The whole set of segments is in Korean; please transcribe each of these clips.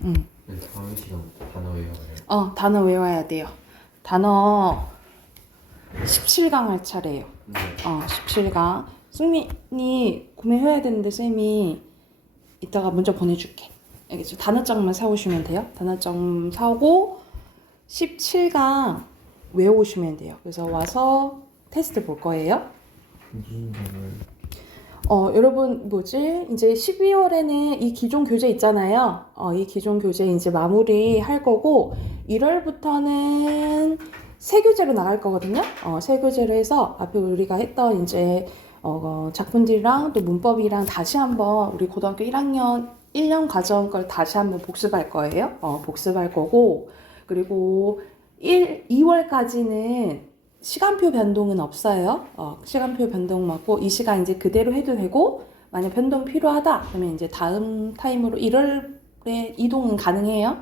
다음 시간부터 단어 외워요. 단어 외워야 돼요. 단어 17강 할 차례예요. 네. 17강. 승민이 구매해야 되는데 쌤이 이따가 문자 보내줄게. 알겠죠? 단어장만 사오시면 돼요. 단어장 사오고 17강 외우시면 돼요. 그래서 와서 테스트 볼 거예요. 무슨 단어를? 여러분 뭐지? 이제 12월에는 이 기존 교재 있잖아요. 이 기존 교재 이제 마무리 할 거고 1월부터는 새 교재로 나갈 거거든요. 새 교재로 해서 앞에 우리가 했던 이제 작품들이랑 또 문법이랑 다시 한번 우리 고등학교 1학년 1년 과정 걸 다시 한번 복습할 거예요. 복습할 거고 그리고 2월까지는 시간표 변동은 없어요. 시간표 변동 맞고 이 시간 이제 그대로 해도 되고 만약 변동 필요하다 그러면 이제 다음 타임으로 1월에 이동은 가능해요.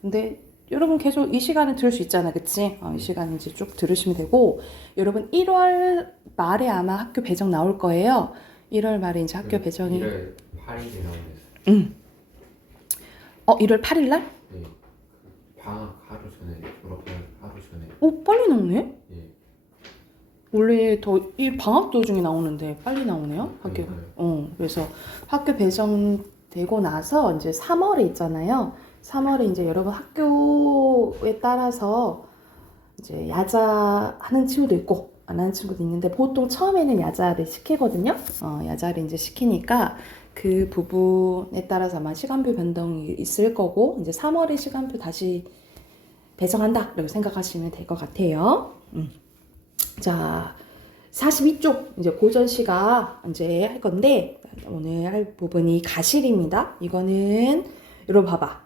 근데 여러분 계속 이 시간을 들을 수 있잖아, 그치? 이 시간 이제 쭉 들으시면 되고 여러분 1월 말에 아마 학교 배정 나올 거예요. 1월 말에 이제 학교 배정이 1월 8일에 나오겠어요. 1월 8일 날? 네. 방학 하루 전에 졸업하는 하루 전에. 빨리 나오네? 예. 원래 이 방학 도중에 나오는데 빨리 나오네요, 학교가. 그래서 학교 배정되고 나서 이제 3월에 있잖아요. 3월에 이제 여러분 학교에 따라서 이제 야자 하는 친구도 있고 안 하는 친구도 있는데 보통 처음에는 야자를 시키거든요. 야자를 이제 시키니까 그 부분에 따라서 아마 시간표 변동이 있을 거고 이제 3월에 시간표 다시 배정한다 이렇게 생각하시면 될 것 같아요. 자, 42쪽 이제 고전시가 이제 할 건데 오늘 할 부분이 가실입니다. 이거는 여러분 봐봐.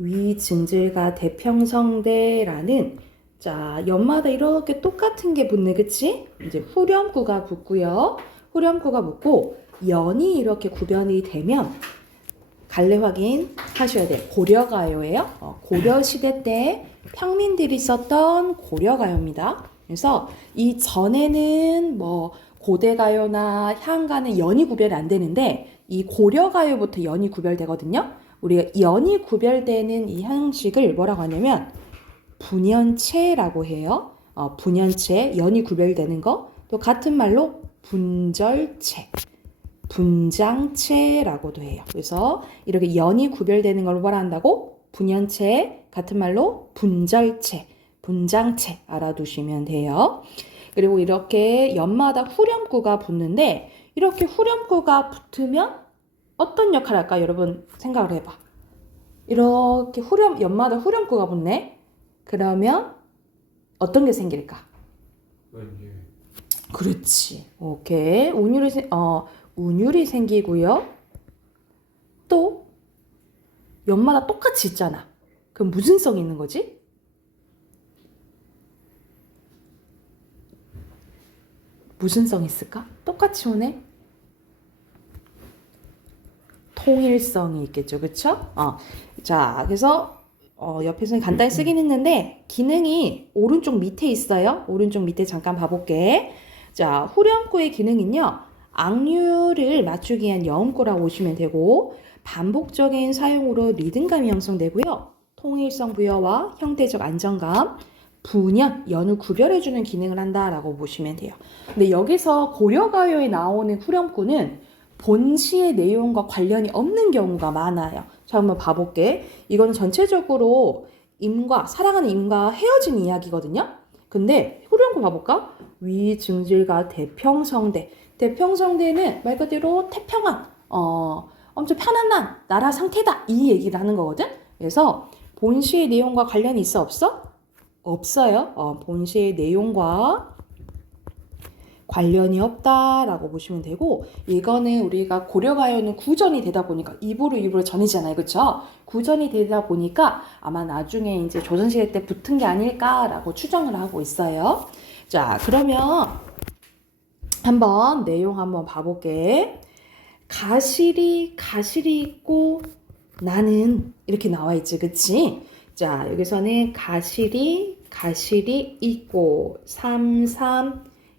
위증질과 대평성대라는 자 연마다 이렇게 똑같은 게 붙네, 그치? 이제 후렴구가 붙고요. 후렴구가 붙고 연이 이렇게 구변이 되면 갈래 확인 하셔야 돼요. 고려가요예요. 고려시대 때 평민들이 썼던 고려가요입니다. 그래서 이 전에는 뭐 고대가요나 향가는 연이 구별이 안 되는데 이 고려가요부터 연이 구별되거든요. 우리가 연이 구별되는 이 형식을 뭐라고 하냐면 분연체라고 해요. 분연체, 연이 구별되는 거. 또 같은 말로 분절체, 분장체라고도 해요. 그래서 이렇게 연이 구별되는 걸 뭐라 한다고? 분연체, 같은 말로 분절체, 분장체 알아두시면 돼요. 그리고 이렇게 연마다 후렴구가 붙는데 이렇게 후렴구가 붙으면 어떤 역할을 할까? 여러분 생각을 해봐. 이렇게 연마다 후렴구가 붙네? 그러면 어떤 게 생길까? 은율. 그렇지. 오케이. 운율이 생기고요. 또 연마다 똑같이 있잖아. 그럼 무슨 성이 있는 거지? 무슨 성이 있을까? 똑같이 오네? 통일성이 있겠죠. 그쵸? 자, 그래서 옆에서 간단히 쓰긴 했는데 기능이 오른쪽 밑에 있어요. 오른쪽 밑에 잠깐 봐볼게. 자, 후렴구의 기능은요. 악률을 맞추기 위한 여음구라고 보시면 되고 반복적인 사용으로 리듬감이 형성되고요. 통일성 부여와 형태적 안정감, 분연, 연을 구별해주는 기능을 한다라고 보시면 돼요. 근데 여기서 고려가요에 나오는 후렴구는 본시의 내용과 관련이 없는 경우가 많아요. 자, 한번 봐볼게. 이건 전체적으로 사랑하는 임과 헤어진 이야기거든요. 근데 후렴구 봐볼까? 위증질과 대평성대. 대평성대는 말 그대로 태평한, 엄청 편안한 나라 상태다. 이 얘기를 하는 거거든. 그래서 본시의 내용과 관련이 있어, 없어? 없어요. 본시의 내용과 관련이 없다라고 보시면 되고 이거는 우리가 고려가요는 구전이 되다 보니까 입으로 전이잖아요. 그쵸? 구전이 되다 보니까 아마 나중에 이제 조선시대 때 붙은 게 아닐까라고 추정을 하고 있어요. 자, 그러면 한번 내용 한번 봐볼게. 가실이 있고 나는 이렇게 나와 있지, 그치? 자, 여기서는 가실이 있고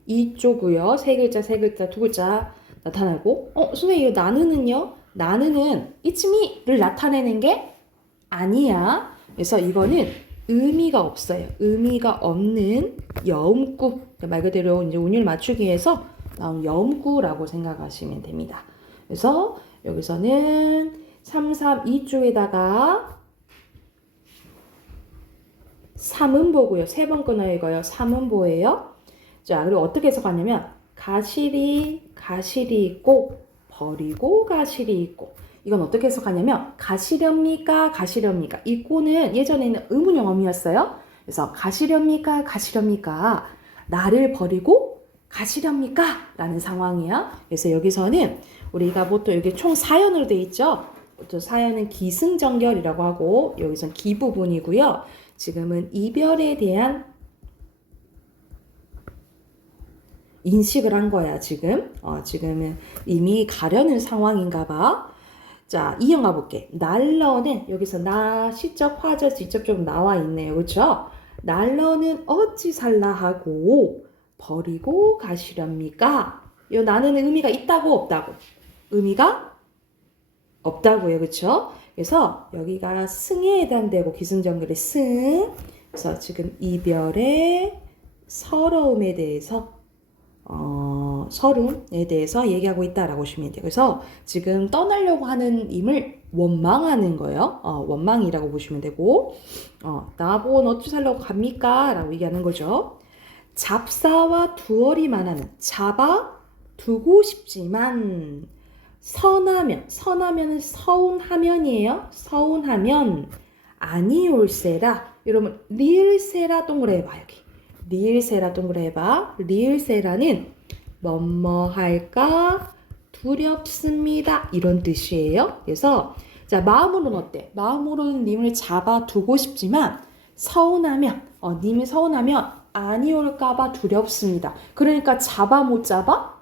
2조고요. 세 글자, 두 글자 나타나고 선생님, 이거 나는은요? 나는은 it's me를 나타내는 게 아니야. 그래서 이거는 의미가 없어요. 의미가 없는 여음구. 말 그대로 이제 운율 맞추기 위해서 나온 여음구라고 생각하시면 됩니다. 그래서 여기서는 3, 3, 2쪽에다가 3음보고요. 세 번 끊어 읽어요. 3음보예요. 자, 그리고 어떻게 해석하냐면 가시리 있고 버리고 가시리 있고. 이건 어떻게 해석하냐면 가시렵니까? 가시렵니까? 이 꼬는 예전에는 의문형 어미였어요. 그래서 가시렵니까? 가시렵니까? 나를 버리고 가시렵니까? 라는 상황이야. 그래서 여기서는 우리가 보통 여기 총 4연으로 돼 있죠. 보통 4연은 기승전결이라고 하고 여기선 기 부분이고요. 지금은 이별에 대한 인식을 한 거야, 지금. 지금은 이미 가려는 상황인가 봐. 자, 이형 가볼게. 날러는 여기서 나, 시적, 화적, 지적 좀 나와 있네요. 그쵸? 날러는 어찌 살라 하고 버리고 가시렵니까? 요 나는 의미가 있다고 없다고? 의미가 없다고요. 그쵸? 그래서 여기가 승에 해당되고 기승전결의 승. 그래서 지금 이별의 서러움에 대해서 서름에 대해서 얘기하고 있다라고 보시면 돼요. 그래서 지금 떠나려고 하는 임을 원망하는 거예요. 원망이라고 보시면 되고, 나보고 어찌 살려고 갑니까? 라고 얘기하는 거죠. 잡사와 두어리 만하는 잡아 두고 싶지만 선하면은 서운하면이에요. 서운하면 아니올세라. 여러분 리을세라 동그래 해봐 여기. 리을세라 동그래 해봐. 리을세라는 뭐뭐할까 두렵습니다. 이런 뜻이에요. 그래서 자 마음으로는 어때? 마음으로는 님을 잡아두고 싶지만 서운하면 님이 서운하면 아니올까봐 두렵습니다. 그러니까 잡아 못 잡아?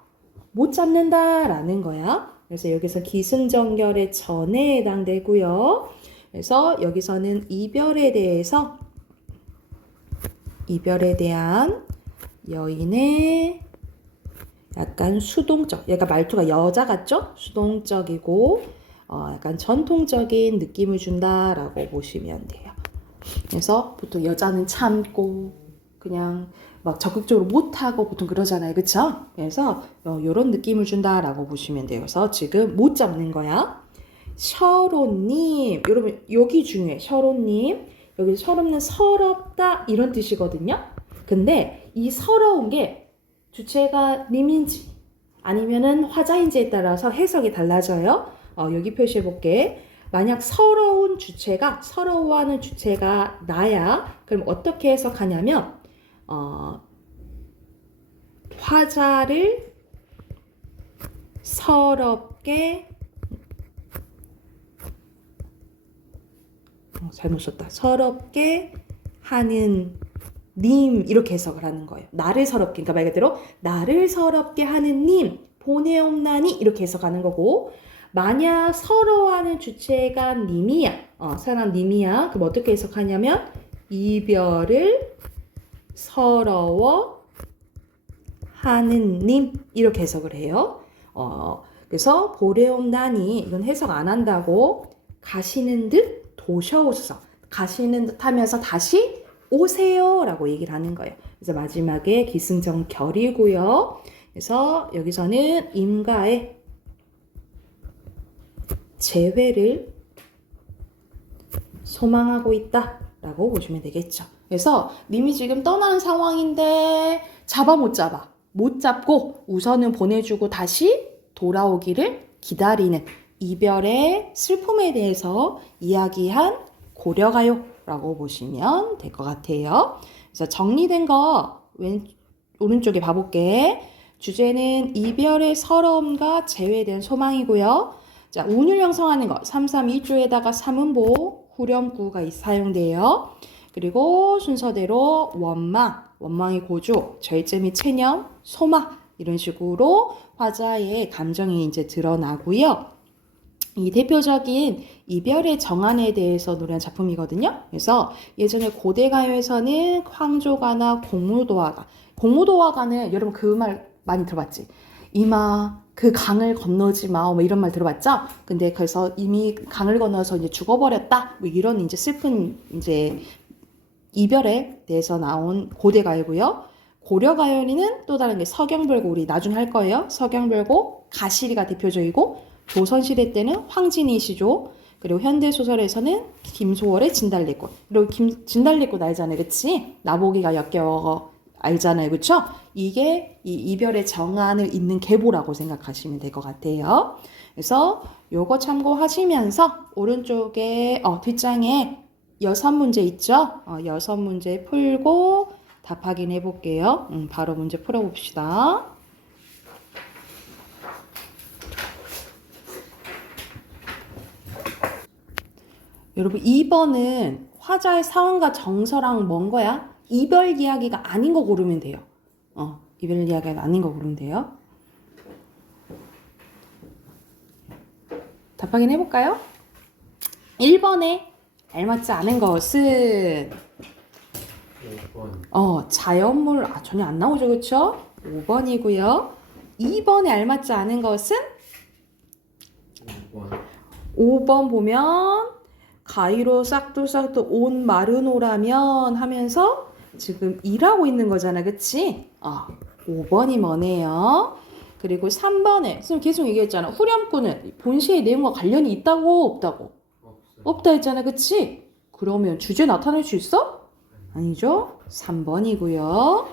못 잡는다라는 거야. 그래서 여기서 기승전결의 전에 해당되고요. 그래서 여기서는 이별에 대한 여인의 약간 수동적, 약간 말투가 여자 같죠? 수동적이고 약간 전통적인 느낌을 준다라고 보시면 돼요. 그래서 보통 여자는 참고 그냥 막 적극적으로 못하고 보통 그러잖아요. 그쵸? 그래서 이런 느낌을 준다라고 보시면 돼요. 그래서 지금 못 잡는 거야. 셔로님, 여러분 여기 중요해. 셔로님, 여기 셔롭는 서럽다 이런 뜻이거든요. 근데 이 서러운 게 주체가 님인지 아니면은 화자인지에 따라서 해석이 달라져요. 여기 표시해 볼게. 만약 서러워하는 주체가 나야. 그럼 어떻게 해석하냐면 화자를 서럽게 잘못 썼다. 서럽게 하는 님 이렇게 해석을 하는 거예요. 나를 서럽게, 그러니까 말 그대로 나를 서럽게 하는 님 보내옵나니 이렇게 해석하는 거고 만약 서러워하는 주체가 님이야. 사람 님이야. 그럼 어떻게 해석하냐면 이별을 서러워 하는 님 이렇게 해석을 해요. 그래서 보내옵나니 이건 해석 안 한다고 가시는 듯 도셔오소서 가시는 듯 하면서 다시 오세요 라고 얘기를 하는 거예요. 그래서 마지막에 기승전결이고요. 그래서 여기서는 임가의 재회를 소망하고 있다 라고 보시면 되겠죠. 그래서 님이 지금 떠나는 상황인데 못 잡고 우선은 보내주고 다시 돌아오기를 기다리는 이별의 슬픔에 대해서 이야기한 고려가요 라고 보시면 될 것 같아요. 그래서 정리된 거 오른쪽에 봐볼게. 주제는 이별의 서러움과 재회에 대한 소망이고요. 자, 운율 형성하는 거 3, 3, 2조에다가 3음보 후렴구가 사용돼요. 그리고 순서대로 원망이 고조, 절제미 체념, 소망 이런 식으로 화자의 감정이 이제 드러나고요. 이 대표적인 이별의 정안에 대해서 노래한 작품이거든요. 그래서 예전에 고대 가요에서는 황조가나 공무도화가. 공무도화가는 여러분 그 말 많이 들어봤지? 이마 그 강을 건너지 마, 뭐 이런 말 들어봤죠? 근데 그래서 이미 강을 건너서 이제 죽어버렸다, 뭐 이런 이제 슬픈 이제 이별에 대해서 나온 고대가요고요. 고려가요리는 또 다른 게 서경별고, 우리 나중에 할 거예요. 서경별고, 가시리가 대표적이고, 조선시대 때는 황진이 시조, 그리고 현대소설에서는 김소월의 진달래꽃. 그리고 진달래꽃 알잖아요, 그치? 나보기가 역겨워 알잖아요, 그쵸? 이게 이 이별의 정안을 잇는 계보라고 생각하시면 될 것 같아요. 그래서 요거 참고하시면서 오른쪽에 뒷장에 6문제 있죠? 6문제 풀고 답 확인해 볼게요. 바로 문제 풀어봅시다. 여러분 2번은 화자의 상황과 정서랑 뭔 거야? 이별 이야기가 아닌 거 고르면 돼요. 이별 이야기가 아닌 거 고르면 돼요. 답 확인해 볼까요? 1번에 알맞지 않은 것은 5번. 자연물 전혀 안 나오죠, 그렇죠? 5번이고요. 2번에 알맞지 않은 것은 5번. 5번 보면 가위로 싹둑싹둑 온 마른 오라면 하면서 지금 일하고 있는 거잖아, 그치? 5번이 뭐네요. 그리고 3번에 선생님 계속 얘기했잖아. 후렴구는 본시의 내용과 관련이 있다고 없다고? 없어요. 없다 했잖아, 그치? 그러면 주제 나타낼 수 있어? 아니죠? 3번이고요.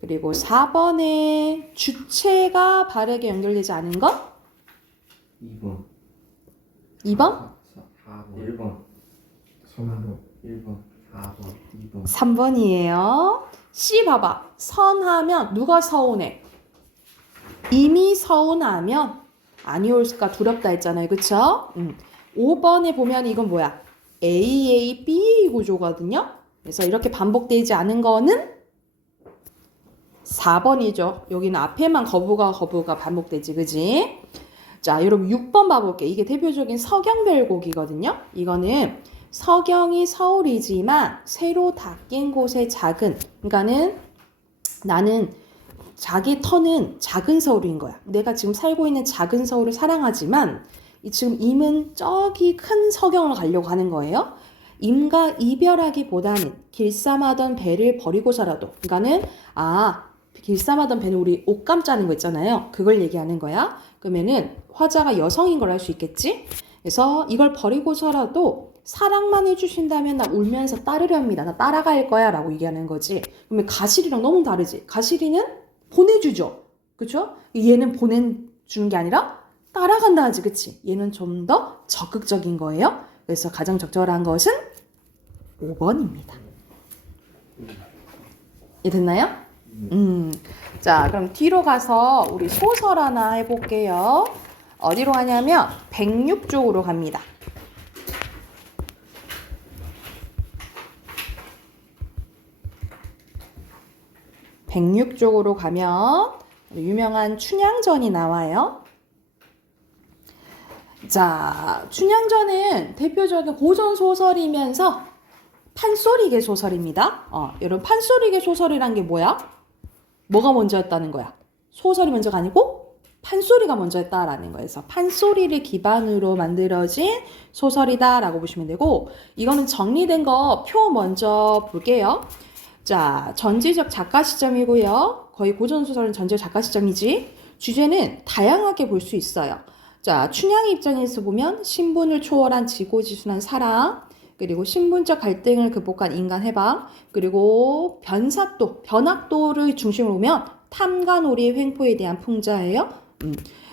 그리고 4번에 주체가 바르게 연결되지 않은 것? 2번, 2번? 4번. 1번, 3번. 1번, 4번. 2번. 3번이에요. C 봐봐. 선하면 누가 서운해? 이미 서운하면 아니 올까 두렵다 했잖아요. 그쵸? 5번에 보면 이건 뭐야? AAB 구조거든요. 그래서 이렇게 반복되지 않은 거는 4번이죠. 여기는 앞에만 거부가 반복되지, 그지? 자, 여러분 6번 봐볼게. 이게 대표적인 서경별곡이거든요. 이거는 서경이 서울이지만 새로 닦인 곳의 작은, 그러니까는 나는 자기 터는 작은 서울인 거야. 내가 지금 살고 있는 작은 서울을 사랑하지만 지금 임은 저기 큰 서경을 가려고 하는 거예요. 임과 이별하기보다는 길쌈하던 배를 버리고서라도, 그러니까는 길쌈하던 배는 우리 옷감 짜는 거 있잖아요. 그걸 얘기하는 거야. 그러면은 화자가 여성인 걸 알 수 있겠지? 그래서 이걸 버리고서라도 사랑만 해주신다면 나 울면서 따르렵니다. 나 따라갈 거야 라고 얘기하는 거지. 그러면 가시리랑 너무 다르지. 가시리는 보내주죠. 그쵸? 얘는 보내주는 게 아니라 따라간다 하지. 그치? 얘는 좀 더 적극적인 거예요. 그래서 가장 적절한 것은 5번입니다. 이해됐나요? 자, 그럼 뒤로 가서 우리 소설 하나 해볼게요. 어디로 가냐면 106쪽으로 갑니다. 106쪽으로 가면 유명한 춘향전이 나와요. 자, 춘향전은 대표적인 고전소설이면서 판소리계 소설입니다. 여러분 판소리계 소설이란 게 뭐야? 뭐가 먼저였다는 거야? 소설이 먼저가 아니고 판소리가 먼저였다라는 거예요. 그래서 판소리를 기반으로 만들어진 소설이다라고 보시면 되고, 이거는 정리된 거 표 먼저 볼게요. 자, 전지적 작가 시점이고요. 거의 고전소설은 전지적 작가 시점이지. 주제는 다양하게 볼 수 있어요. 자, 춘향의 입장에서 보면 신분을 초월한 지고지순한 사랑, 그리고 신분적 갈등을 극복한 인간 해방, 그리고 변학도를 중심으로 보면 탐관오리의 횡포에 대한 풍자예요.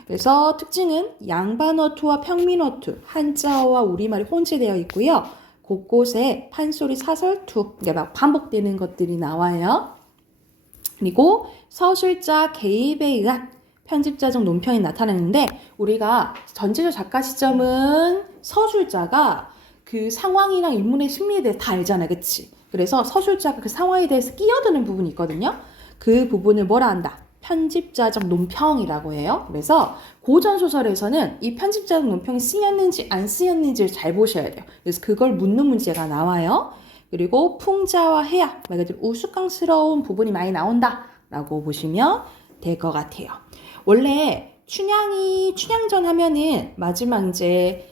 그래서 특징은 양반어투와 평민어투, 한자어와 우리말이 혼재되어 있고요. 곳곳에 판소리, 사설투, 이게 막 반복되는 것들이 나와요. 그리고 서술자 개입에 의한 편집자적 논평이 나타나는데, 우리가 전체적 작가 시점은 서술자가 그 상황이랑 인물의 심리에 대해서 다 알잖아, 그치? 그래서 서술자가 그 상황에 대해서 끼어드는 부분이 있거든요. 그 부분을 뭐라 한다? 편집자적 논평이라고 해요. 그래서 고전소설에서는 이 편집자적 논평이 쓰였는지 안 쓰였는지를 잘 보셔야 돼요. 그래서 그걸 묻는 문제가 나와요. 그리고 풍자와 해악, 말 그대로 우스꽝스러운 부분이 많이 나온다 라고 보시면 될 것 같아요. 원래 춘향전 하면은 마지막 이제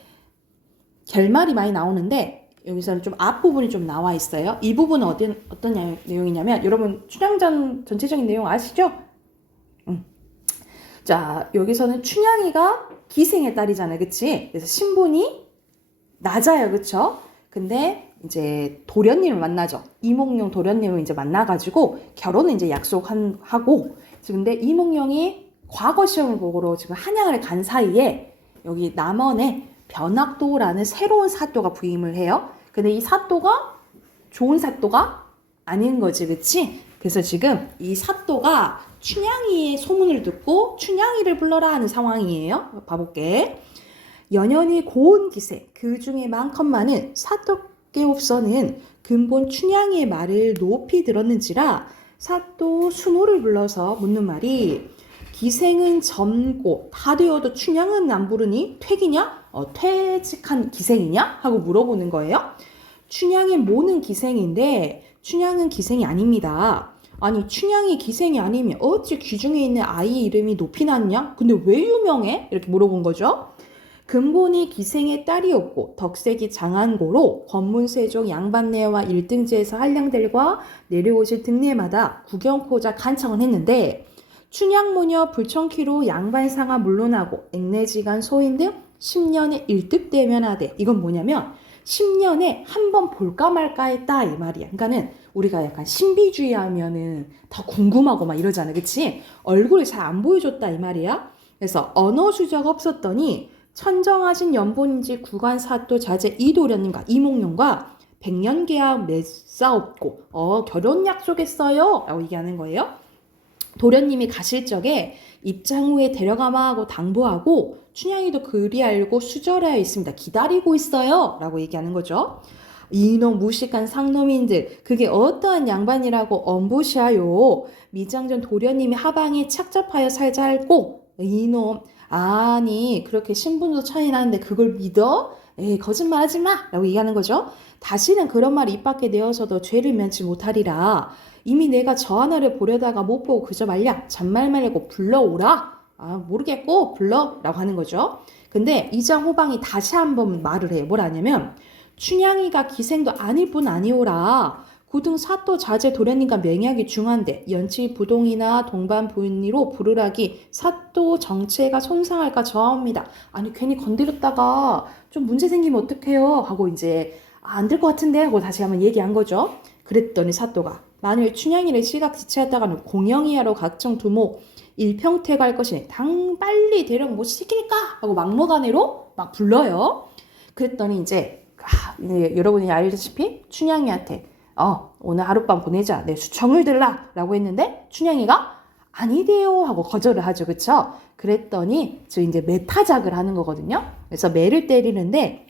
결말이 많이 나오는데 여기서는 좀 앞부분이 좀 나와 있어요. 이 부분은 어떤 내용이냐면 여러분 춘향전 전체적인 내용 아시죠? 자, 여기서는 춘향이가 기생의 딸이잖아요. 그치? 그래서 신분이 낮아요. 그쵸? 근데 이제 도련님을 만나죠. 이몽룡 도련님을 이제 만나가지고 결혼을 이제 약속하고 근데 이몽룡이 과거 시험을 보고로 지금 한양을 간 사이에 여기 남원에 변학도라는 새로운 사또가 부임을 해요. 근데 이 사또가 좋은 사또가 아닌 거지. 그치? 그래서 지금 이 사또가 춘향이의 소문을 듣고 춘향이를 불러라 하는 상황이에요. 봐볼게. 연연히 고운 기세 그 중에 많건만은 사또께옵서는 근본 춘향이의 말을 높이 들었는지라 사또 순호를 불러서 묻는 말이 기생은 젊고 다 되어도 춘향은 안 부르니 퇴기냐? 퇴직한 기생이냐? 하고 물어보는 거예요. 춘향이 모는 기생인데 춘향은 기생이 아닙니다. 아니 춘향이 기생이 아니면 어찌 귀중에 있는 아이 이름이 높이 났냐? 근데 왜 유명해? 이렇게 물어본 거죠. 근본이 기생의 딸이었고 덕색이 장안고로 권문세종 양반내와 일등지에서 한량들과 내려오실 등례마다 구경코자 간청을 했는데 춘향모녀 불청키로 양반상하 물론하고 앵내지간 소인 등 10년에 일득대면하되 이건 뭐냐면 10년에 한 번 볼까 말까 했다 이 말이야. 그러니까는 우리가 약간 신비주의 하면은 더 궁금하고 막 이러잖아. 그치? 얼굴을 잘 안 보여줬다 이 말이야. 그래서 언어 수작 없었더니 천정하신 연본인지 구관사또 자제 이도련님과 이몽룡과 백년계약 맺사옵고 결혼 약속했어요 라고 얘기하는 거예요. 도련님이 가실 적에 입장 후에 데려가마 하고 당부하고 춘향이도 그리 알고 수절하여 있습니다. 기다리고 있어요 라고 얘기하는 거죠. 이놈 무식한 상놈인들 그게 어떠한 양반이라고 엄부시하요. 미장전 도련님이 하방에 착잡하여 살자 할고 이놈 아니 그렇게 신분도 차이 나는데 그걸 믿어? 에이 거짓말하지 마 라고 얘기하는 거죠. 다시는 그런 말 입 밖에 내어서도 죄를 면치 못하리라. 이미 내가 저 하나를 보려다가 못 보고 그저 말랴 잔말 말고 불러오라. 모르겠고 불러 라고 하는 거죠. 근데 이장 호방이 다시 한번 말을 해요. 뭘 하냐면 춘향이가 기생도 아닐 뿐 아니오라. 고등 사또 자제 도련님과 맹약이 중한데 연치 부동이나 동반 부인리로 부르락이 사또 정체가 손상할까 저하옵니다. 아니 괜히 건드렸다가 좀 문제 생기면 어떡해요 하고 이제 안 될 것 같은데 하고 다시 한번 얘기한 거죠. 그랬더니 사또가 만일 춘향이를 시각지체하다가는 공영이하러 각종 두목 일평태 갈 것이니 당 빨리 대령 못 시킬까 하고 막무가내로 막 불러요. 그랬더니 이제 여러분이 알다시피 춘향이한테 오늘 하룻밤 보내자 내 수청을 들라 라고 했는데 춘향이가 아니대요 하고 거절을 하죠. 그쵸? 그랬더니 저 이제 매타작을 하는 거거든요. 그래서 매를 때리는데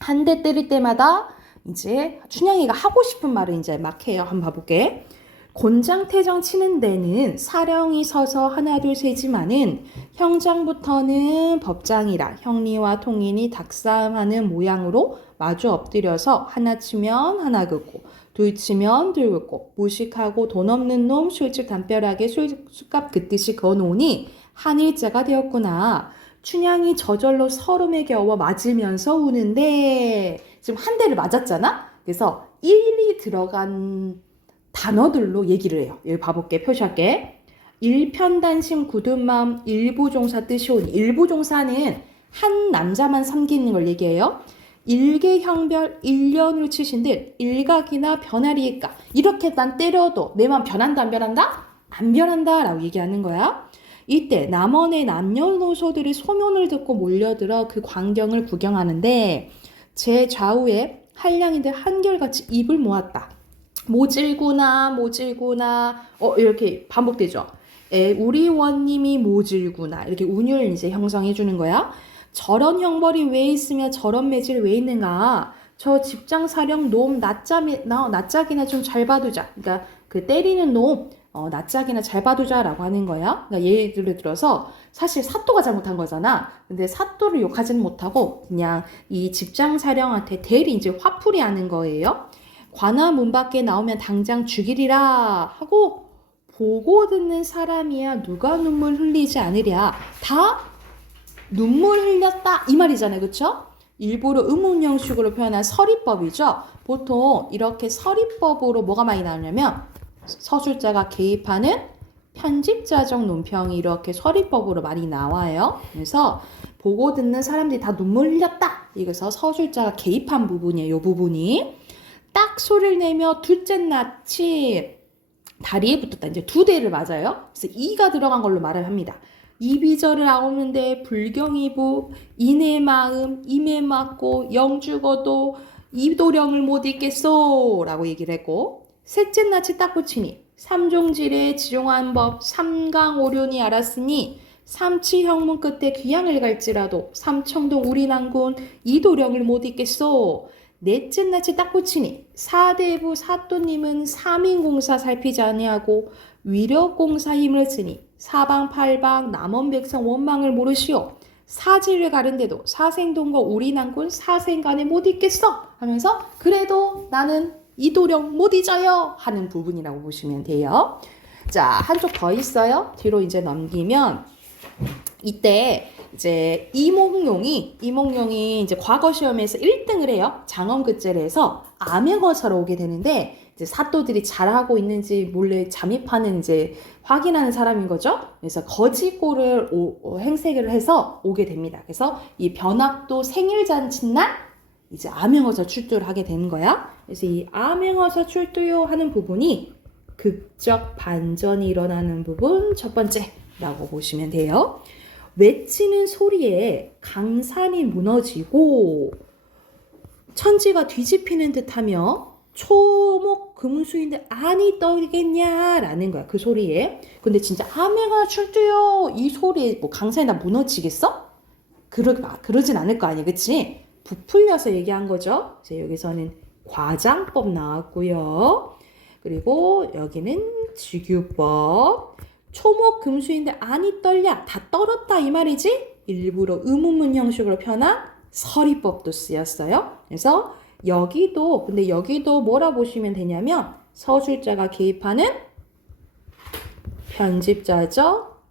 한 대 때릴 때마다 이제 춘향이가 하고 싶은 말을 이제 막 해요. 한번 봐볼게. 곤장태정 치는 데는 사령이 서서 하나 둘 세지만은 형장부터는 법장이라 형리와 통인이 닭싸움하는 모양으로 마주 엎드려서 하나 치면 하나 긋고 둘 치면 둘 긋고 무식하고 돈 없는 놈 술집 담벼락에 술값 긋듯이 거놓으니 한일자가 되었구나. 춘향이 저절로 서름에 겨워 맞으면서 우는데 지금 한 대를 맞았잖아. 그래서 일이 들어간 단어들로 얘기를 해요. 여기 봐볼게. 표시할게. 일편단심 굳은 마음 일부종사 뜻이 오니 일부종사는 한 남자만 섬기는 걸 얘기해요. 일개형별 일년으로 치신들 일각이나 변하리까 이렇게 난 때려도 내 맘 변한다 안 변한다? 안 변한다 라고 얘기하는 거야. 이때 남원의 남녀노소들이 소문을 듣고 몰려들어 그 광경을 구경하는데 제 좌우에 한량인들 한결같이 입을 모았다. 모질구나 이렇게 반복되죠. 우리 원님이 모질구나 이렇게 운율 이제 형성해 주는 거야. 저런 형벌이 왜 있으며 저런 매질이 왜 있는가. 저 집장사령 놈 낯짝이나 좀 잘 봐두자. 그러니까 그 때리는 놈 낯짝이나 잘 봐두자라고 하는 거야. 그러니까 예를 들어서 사실 사또가 잘못한 거잖아. 근데 사또를 욕하지는 못하고 그냥 이 집장사령한테 대리 이제 화풀이 하는 거예요. 관아 문 밖에 나오면 당장 죽이리라 하고 보고 듣는 사람이야 누가 눈물 흘리지 않으랴. 다 눈물 흘렸다 이 말이잖아요. 그쵸? 일부러 의문형식으로 표현한 서리법이죠. 보통 이렇게 서리법으로 뭐가 많이 나오냐면 서술자가 개입하는 편집자적 논평이 이렇게 서리법으로 많이 나와요. 그래서 보고 듣는 사람들이 다 눈물 흘렸다. 이래서 서술자가 개입한 부분이에요. 이 부분이. 딱 소리를 내며 둘째 낯이 다리에 붙었다. 이제 두 대를 맞아요. 그래서 이가 들어간 걸로 말을 합니다. 이비절을 나오는데 불경이부 인의 마음 임에 맞고 영 죽어도 이도령을 못 잊겠소 라고 얘기를 했고 셋째 낯이 딱 붙이니 삼종질의 지용한 법 삼강오륜이 알았으니 삼치 형문 끝에 귀향을 갈지라도 삼청동 우리난군 이도령을 못 잊겠소. 넷째 낯이 딱 붙이니 사대부 사또님은 사민공사 살피지 아니하고 위력공사 힘을 쓰니 사방팔방 남원백성 원망을 모르시오. 사지를 가른데도 사생동과 우리난군 사생간에 못 잊겠어 하면서 그래도 나는 이도령 못 잊어요 하는 부분이라고 보시면 돼요. 자, 한쪽 더 있어요. 뒤로 이제 넘기면 이때 이제 이몽룡이 이제 과거 시험에서 1등을 해요. 장엄급제를 해서 암행어사로 오게 되는데 이제 사또들이 잘하고 있는지 몰래 잠입하는 이제 확인하는 사람인 거죠. 그래서 거지꼴을 행세를 해서 오게 됩니다. 그래서 이 변학도 생일잔치날 이제 암행어사 출두를 하게 되는 거야. 그래서 이 암행어사 출두요 하는 부분이 극적 반전이 일어나는 부분 첫 번째라고 보시면 돼요. 외치는 소리에 강산이 무너지고 천지가 뒤집히는 듯하며 초목 금수인데 안이 떨겠냐라는 거야. 그 소리에. 근데 진짜 암행어사 출두요 이 소리에 뭐 강산이 다 무너지겠어? 그러진 않을 거 아니야. 그치? 부풀려서 얘기한 거죠. 이제 여기서는 과장법 나왔고요. 그리고 여기는 직유법. 초목 금수인데 안이 떨냐? 다 떨었다 이 말이지? 일부러 의문문 형식으로 표현한 서리법도 쓰였어요. 그래서 근데 여기도 뭐라 보시면 되냐면 서술자가 개입하는 편집자적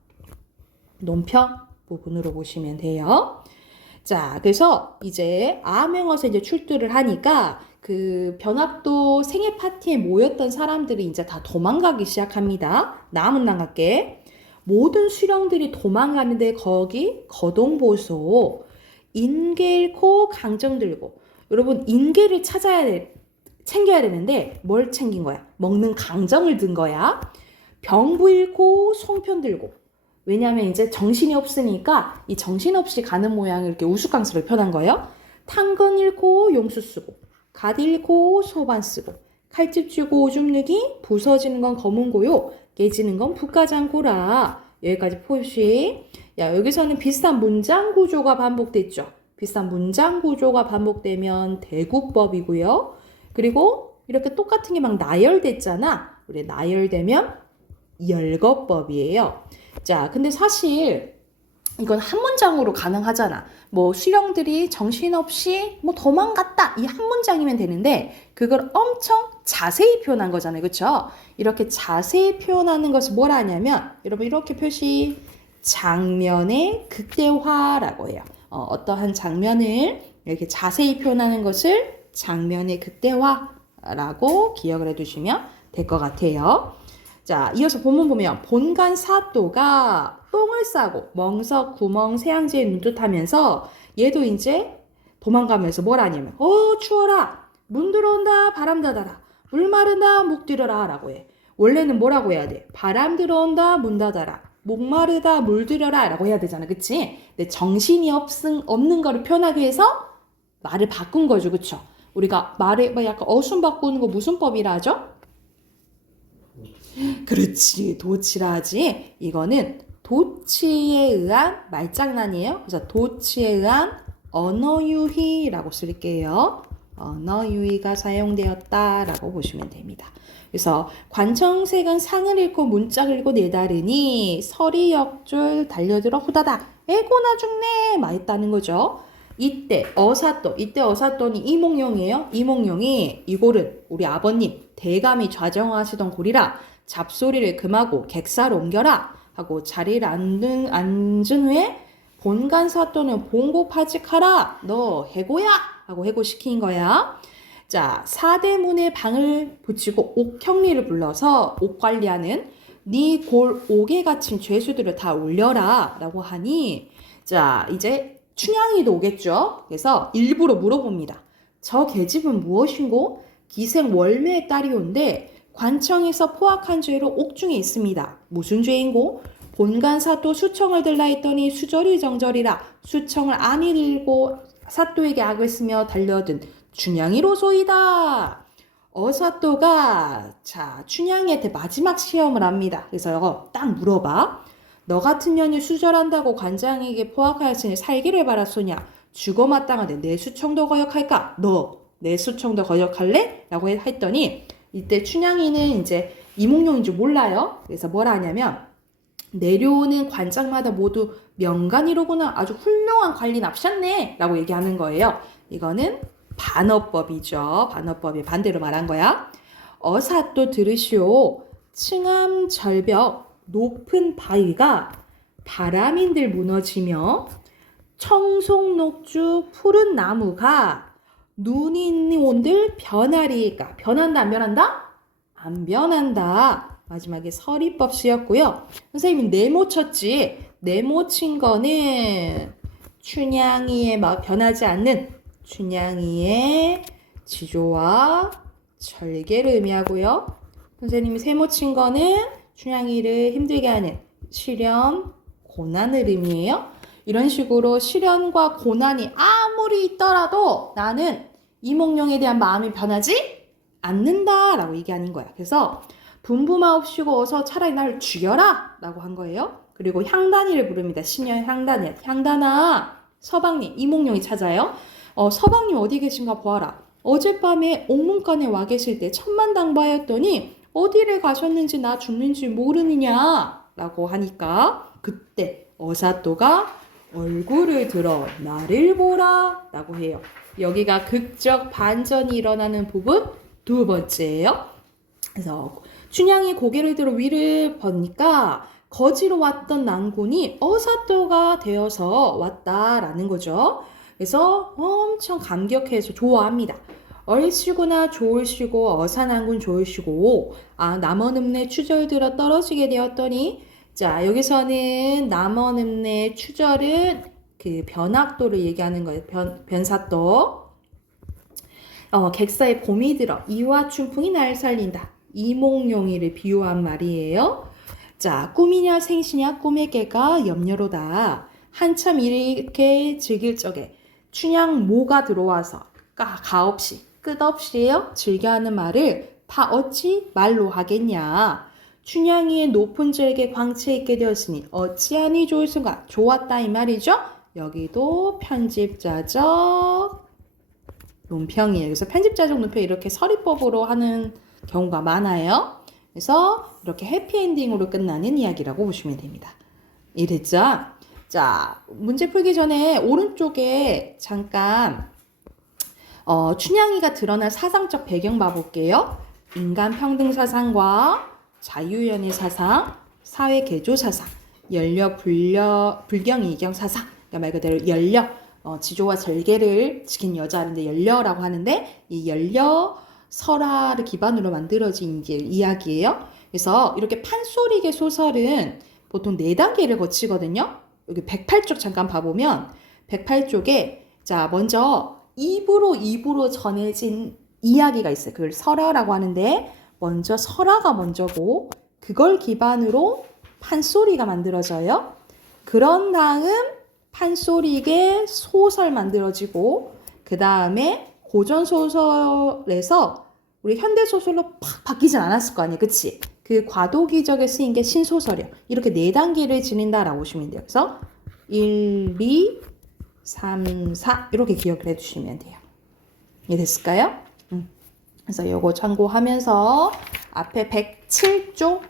논평 부분으로 보시면 돼요. 자, 그래서 이제 암행어사 이제 출두를 하니까 그 변학도 생애 파티에 모였던 사람들이 이제 다 도망가기 시작합니다. 남은 나갈게. 모든 수령들이 도망가는데 거기 거동보소 인계 잃고 강정 들고 여러분 인계를 챙겨야 되는데 뭘 챙긴 거야? 먹는 강정을 든 거야. 병부 잃고 송편 들고 왜냐하면 이제 정신이 없으니까 이 정신없이 가는 모양을 이렇게 우스꽝스럽게 표현한 거예요. 탄건 잃고 용수 쓰고 갓 잃고 소반 쓰고 칼집 쥐고 오줌 누기 부서지는 건 검은 고요 깨지는 건 북가장고라. 여기까지 표시. 야, 여기서는 비슷한 문장 구조가 반복됐죠. 비슷한 문장 구조가 반복되면 대구법이고요. 그리고 이렇게 똑같은 게 막 나열됐잖아. 우리 나열되면 열거법이에요. 자, 근데 사실 이건 한 문장으로 가능하잖아. 뭐 수령들이 정신없이 뭐 도망갔다 이 한 문장이면 되는데 그걸 엄청 자세히 표현한 거잖아요. 그렇죠? 이렇게 자세히 표현하는 것을 뭐라 하냐면 여러분 이렇게 표시 장면의 극대화라고 해요. 어떠한 장면을 이렇게 자세히 표현하는 것을 장면의 극대화라고 기억을 해두시면 될 것 같아요. 자, 이어서 본문 보면 본관 사또가 똥을 싸고 멍석 구멍 세양지에 눈뜻하면서 얘도 이제 도망가면서 뭘 하냐면 추워라 문 들어온다 바람 닫아라 물 마른다 목 들여라 라고 해. 원래는 뭐라고 해야 돼? 바람 들어온다 문 닫아라 목 마르다 물 들여라 라고 해야 되잖아. 그치? 근데 정신이 없는 거를 표현하기 위해서 말을 바꾼 거죠. 그쵸? 우리가 말을 약간 어순 바꾸는 거 무슨 법이라 하죠? 그렇지, 도치라 하지. 이거는 도치에 의한 말장난이에요. 그래서 도치에 의한 언어유희라고 쓸게요. 언어유희가 사용되었다라고 보시면 됩니다. 그래서 관청색은 상을 읽고 문짝을 읽고 내다르니 설이 역줄 달려들어 후다닥 에고나 죽네 막 했다는 거죠. 이때 어사또는 이몽룡이에요. 이몽룡이 이 골은 우리 아버님 대감이 좌정하시던 골이라 잡소리를 금하고 객사로 옮겨라 하고 자리를 앉은 후에 본간사 또는 봉고파직하라 너 해고야 하고 해고시킨 거야. 자, 사대문에 방을 붙이고 옥형리를 불러서 옥 관리하는 네 골 옥에 갇힌 죄수들을 다 올려라 라고 하니, 자, 이제 춘향이도 오겠죠. 그래서 일부러 물어봅니다. 저 계집은 무엇인고? 기생 월매의 딸이온데 관청에서 포악한 죄로 옥중에 있습니다. 무슨 죄인고? 본관 사또 수청을 들라 했더니 수절이 정절이라 수청을 안이 들고 사또에게 악을 쓰며 달려든 춘향이로소이다. 어사또가 자 춘향이한테 마지막 시험을 합니다. 그래서 딱 물어봐. 너 같은 년이 수절한다고 관장에게 포악하였으니 살기를 바랐소냐? 죽어 마땅한데 내 수청도 거역할까? 너 내 수청도 거역할래? 라고 했더니 이때 춘향이는 이제 이몽룡인 줄 몰라요. 그래서 뭘 하냐면 내려오는 관장마다 모두 명간이로구나. 아주 훌륭한 관리 납셨네 라고 얘기하는 거예요. 이거는 반어법이죠. 반어법이 반대로 말한 거야. 어사또 들으시오. 층암 절벽 높은 바위가 바람인들 무너지며 청송녹주 푸른 나무가 눈이 온들 변하리까. 변한다 안 변한다? 안 변한다. 마지막에 서리법 쓰였고요. 선생님이 네모 쳤지. 네모 친 거는 춘향이의 변하지 않는 춘향이의 지조와 절개를 의미하고요. 선생님이 세모 친 거는 춘향이를 힘들게 하는 시련, 고난을 의미해요. 이런 식으로 시련과 고난이 아무리 있더라도 나는 이몽룡에 대한 마음이 변하지 않는다라고 얘기하는 거야. 그래서 분부마옵시고 어서 차라리 나를 죽여라 라고 한 거예요. 그리고 향단이를 부릅니다. 시녀 향단이. 향단아, 서방님, 이몽룡이 찾아요. 서방님 어디 계신가 보아라. 어젯밤에 옥문간에 와 계실 때 천만당부하였더니 어디를 가셨는지 나 죽는지 모르느냐 라고 하니까 그때 어사또가 얼굴을 들어 나를 보라 라고 해요. 여기가 극적 반전이 일어나는 부분 두 번째예요. 그래서 춘향이 고개를 들어 위를 보니까 거지로 왔던 난군이 어사또가 되어서 왔다라는 거죠. 그래서 엄청 감격해서 좋아합니다. 얼씨구나 좋을시고 어사난군 좋을시고 남원읍내 추절들어 떨어지게 되었더니 자 여기서는 남원읍내 추절은 그 변학도를 얘기하는 거예요. 변사도. 객사에 봄이 들어 이와 춘풍이 날 살린다. 이몽룡이를 비유한 말이에요. 자 꿈이냐 생시냐 꿈의 깨가 염려로다. 한참 이렇게 즐길 적에 춘향 모가 들어와서 가없이 끝없이요 즐겨하는 말을 다 어찌 말로 하겠냐. 춘향이의 높은 절개 광채 있게 되었으니 어찌하니 좋을 수가. 좋았다 이 말이죠. 여기도 편집자적 논평이에요. 그래서 편집자적 논평 이렇게 서리법으로 하는 경우가 많아요. 그래서 이렇게 해피엔딩으로 끝나는 이야기라고 보시면 됩니다. 이랬죠? 자, 문제 풀기 전에 오른쪽에 잠깐 춘향이가 드러난 사상적 배경 봐볼게요. 인간평등 사상과 자유연애 사상, 사회개조 사상, 불경 이경 사상, 그러니까 말 그대로 연려, 지조와 절개를 지킨 여자인데 연려라고 하는데 이 연려 설화를 기반으로 만들어진 이야기예요. 그래서 이렇게 판소리계 소설은 보통 4단계를 거치거든요. 여기 108쪽 잠깐 봐보면 108쪽에 자 먼저 입으로 전해진 이야기가 있어요. 그걸 설화라고 하는데 먼저 설화가 먼저고 그걸 기반으로 판소리가 만들어져요. 그런 다음 판소리계 소설 만들어지고 그 다음에 고전소설에서 우리 현대소설로 팍 바뀌진 않았을 거 아니에요. 그치? 그 과도기적에 쓰인 게 신소설이에요. 이렇게 4단계를 지닌다라고 보시면 돼요. 그래서 1, 2, 3, 4 이렇게 기억을 해주시면 돼요. 이해됐을까요? 그래서 요거 참고하면서 앞에 107쪽,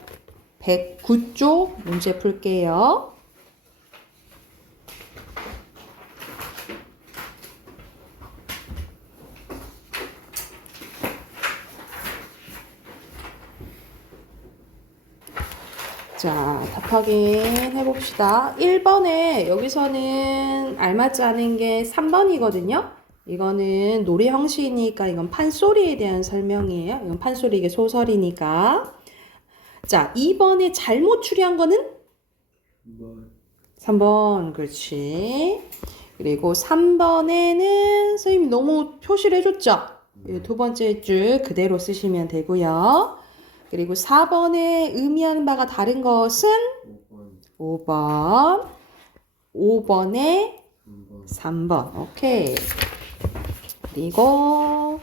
109쪽 문제 풀게요. 자, 답 확인해 봅시다. 1번에 여기서는 알맞지 않은 게 3번이거든요. 이거는 노래 형식이니까 이건 판소리에 대한 설명이에요. 이건 판소리, 이게 소설이니까. 자, 2번에 잘못 추리한 거는 3번, 그렇지. 그리고 3번에는 선생님이 너무 표시를 해줬죠? 이 두 번째 줄 그대로 쓰시면 되고요. 그리고 4번에 의미하는 바가 다른 것은 5번. 5번에 3번. 오케이. 그리고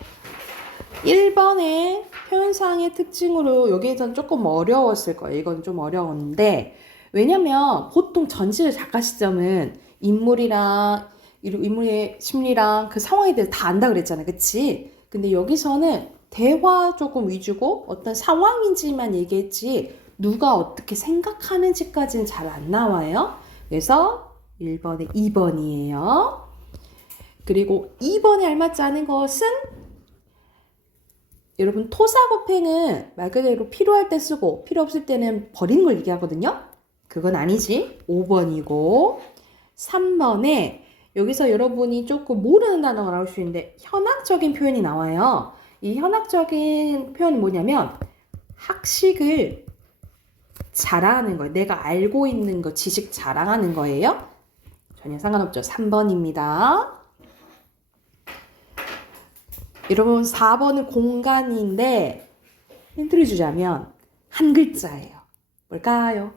1번에 표현상의 특징으로 여기에선 조금 어려웠을 거예요. 이건 좀 어려웠는데 왜냐면 보통 전체 작가 시점은 인물이랑 인물의 심리랑 그 상황에 대해서 다 안다 그랬잖아요. 그치? 근데 여기서는 대화 조금 위주고 어떤 상황인지만 얘기했지 누가 어떻게 생각하는지까지는 잘 안 나와요. 그래서 1번에 2번이에요. 그리고 2번에 알맞지 않은 것은 여러분 토사구팽은 말 그대로 필요할 때 쓰고 필요 없을 때는 버리는 걸 얘기하거든요. 그건 아니지. 5번이고 3번에 여기서 여러분이 조금 모르는 단어가 나올 수 있는데 현학적인 표현이 나와요. 이 현학적인 표현이 뭐냐면 학식을 자랑하는 거예요. 내가 알고 있는 거 지식 자랑하는 거예요. 전혀 상관없죠. 3번입니다. 여러분 4번은 공간인데 힌트를 주자면 한 글자예요. 뭘까요?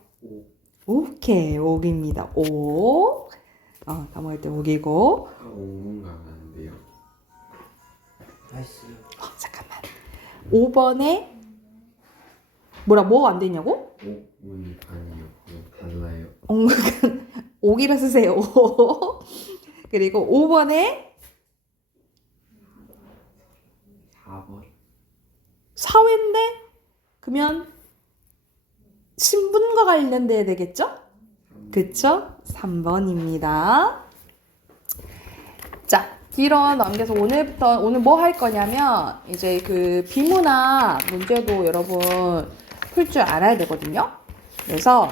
오케이, 옥입니다. 옥. 까먹을 때 옥이고. 오문가 하는데요. 나이스. 잠깐만. 5번에 뭐 안 되냐고? 오문이 아니요. 달라요. 옥은 옥이라 쓰세요. 옥. 그리고 5번에 4번. 사회인데 그러면 신분과 관련돼야 되겠죠? 그쵸? 3번입니다. 자, 뒤로 넘겨서 오늘 뭐 할 거냐면 이제 그 비문학 문제도 여러분 풀 줄 알아야 되거든요. 그래서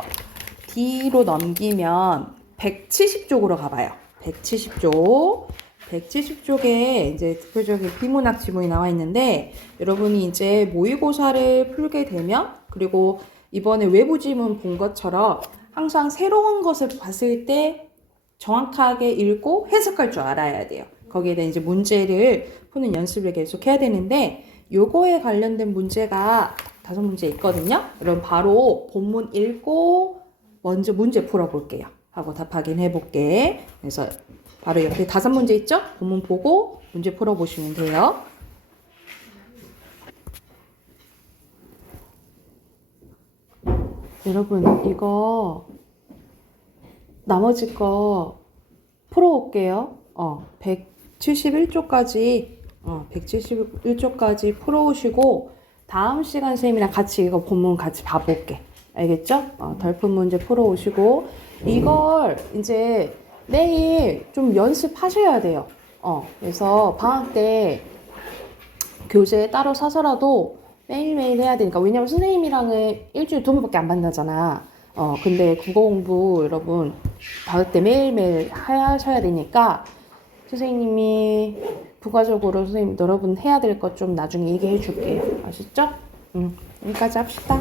뒤로 넘기면 170쪽으로 가봐요. 170쪽. 170쪽에 이제 대표적인 비문학 지문이 나와 있는데 여러분이 이제 모의고사를 풀게 되면 그리고 이번에 외부 지문 본 것처럼 항상 새로운 것을 봤을 때 정확하게 읽고 해석할 줄 알아야 돼요. 거기에 대한 이제 문제를 푸는 연습을 계속 해야 되는데 요거에 관련된 문제가 5문제 있거든요. 그럼 바로 본문 읽고 먼저 문제 풀어볼게요. 하고 답 확인해 볼게. 그래서 바로 옆에 5문제 있죠? 본문 보고 문제 풀어보시면 돼요. 여러분 이거 나머지 거 풀어올게요. 171쪽까지 풀어오시고 다음 시간 선생님이랑 같이 이거 본문 같이 봐볼게. 알겠죠? 덜픈 문제 풀어오시고 이걸 이제 내일 좀 연습하셔야 돼요. 그래서 방학 때 교재 따로 사서라도 매일매일 해야 되니까. 왜냐면 선생님이랑은 일주일에 2번밖에 안 만나잖아. 근데 국어 공부 여러분 방학 때 매일매일 하셔야 되니까 선생님이 부가적으로 선생님 여러분 해야 될 것 좀 나중에 얘기해 줄게요. 아시죠? 여기까지 합시다.